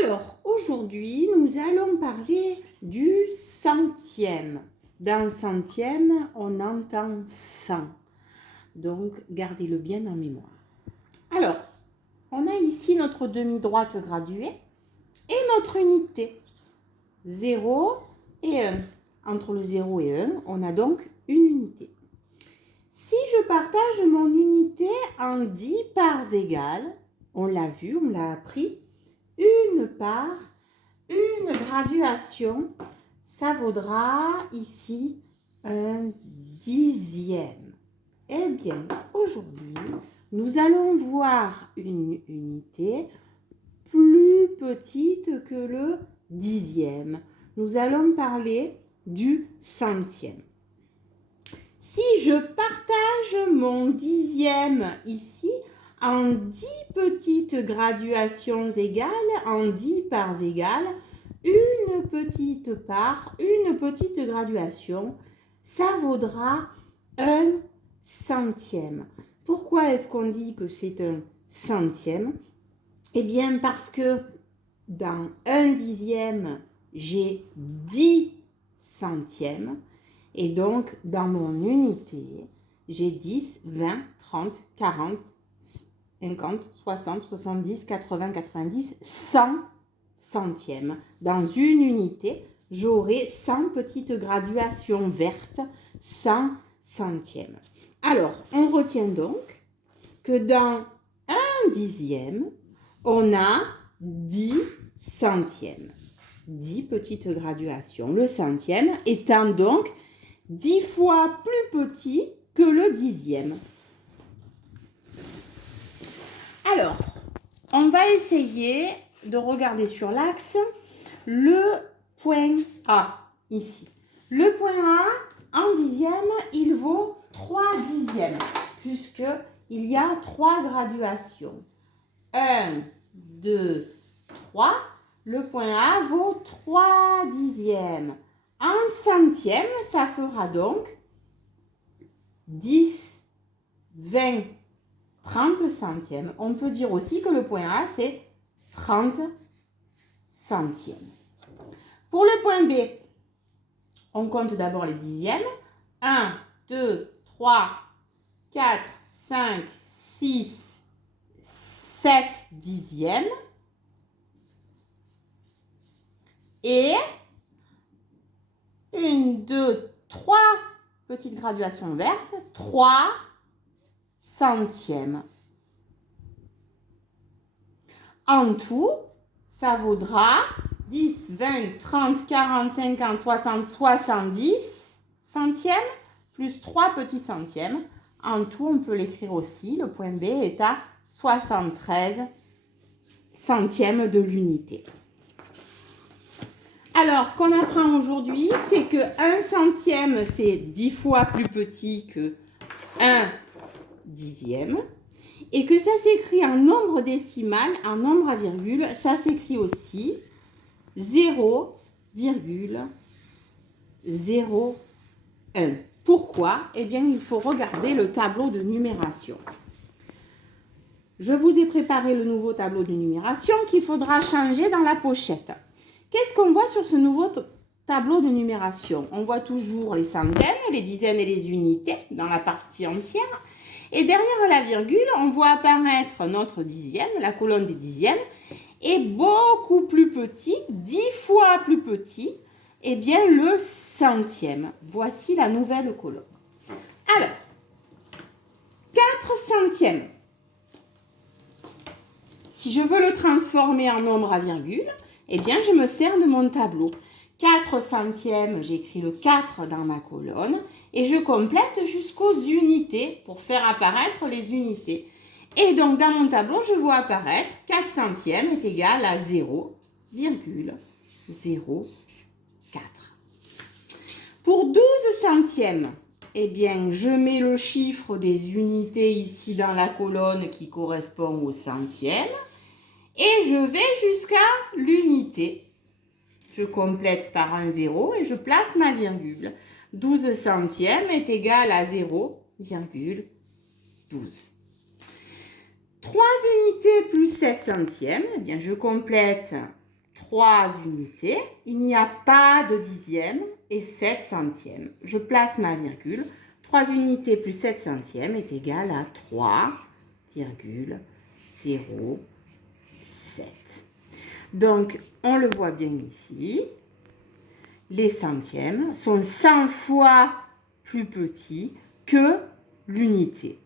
Alors, aujourd'hui, nous allons parler du centième. Dans centième, on entend 100. Donc, gardez-le bien en mémoire. Alors, on a ici notre demi-droite graduée et notre unité. 0 et 1. Entre le 0 et 1, on a donc une unité. Si je partage mon unité en 10 parts égales, on l'a vu, on l'a appris, une part, une graduation, ça vaudra ici un dixième. Eh bien, aujourd'hui, nous allons voir une unité plus petite que le dixième. Nous allons parler du centième. Si je partage mon dixième ici en 10 petites graduations égales, en 10 parts égales, une petite part, une petite graduation, ça vaudra un centième. Pourquoi est-ce qu'on dit que c'est un centième? Eh bien parce que dans un dixième, j'ai 10 centièmes. Et donc, dans mon unité, j'ai 10, 20, 30, 40, 50, 60, 70, 80, 90, 100 centièmes. Dans une unité, j'aurai 100 petites graduations vertes, 100 centièmes. Alors, on retient donc que dans un dixième, on a 10 centièmes. 10 petites graduations. Le centième étant donc 10 fois plus petit que le dixième. Alors, on va essayer de regarder sur l'axe le point A, ici. Le point A, en dixième, il vaut 3 dixièmes, puisqu'il y a 3 graduations. 1, 2, 3. Le point A vaut 3 dixièmes. En centième, ça fera donc 10, 20, 30 centièmes. On peut dire aussi que le point A, c'est 30 centièmes. Pour le point B, on compte d'abord les dixièmes. 1, 2, 3, 4, 5, 6, 7 dixièmes. Et 1, 2, 3 petites graduations vertes, 3 centièmes. En tout, ça vaudra 10, 20, 30, 40, 50, 60, 70 centièmes, plus 3 petits centièmes. En tout, on peut l'écrire aussi, le point B est à 73 centièmes de l'unité. Alors, ce qu'on apprend aujourd'hui, c'est que 1 centième, c'est 10 fois plus petit que 1 dixième. Et que ça s'écrit en nombre décimal, en nombre à virgule, ça s'écrit aussi 0,01. Pourquoi? Eh bien, il faut regarder le tableau de numération. Je vous ai préparé le nouveau tableau de numération qu'il faudra changer dans la pochette. Qu'est-ce qu'on voit sur ce nouveau tableau de numération? On voit toujours les centaines, les dizaines et les unités dans la partie entière. Et derrière la virgule, on voit apparaître notre dixième, la colonne des dixièmes, et beaucoup plus petit, 10 fois plus petit, eh bien le centième. Voici la nouvelle colonne. Alors, 4 centièmes. Si je veux le transformer en nombre à virgule, eh bien, je me sers de mon tableau. 4 centièmes, j'écris le 4 dans ma colonne et je complète jusqu'aux unités pour faire apparaître les unités. Et donc, dans mon tableau, je vois apparaître 4 centièmes est égal à 0,04. Pour 12 centièmes, eh bien, je mets le chiffre des unités ici dans la colonne qui correspond au centième. Et je vais jusqu'à l'unité. Je complète par un 0 et je place ma virgule. 12 centièmes est égal à 0,12. 3 unités plus 7 centièmes, eh bien je complète 3 unités, il n'y a pas de dixième et 7 centièmes. Je place ma virgule. 3 unités plus 7 centièmes est égal à 3,07. Donc, on le voit bien ici. Les centièmes sont 100 fois plus petits que l'unité.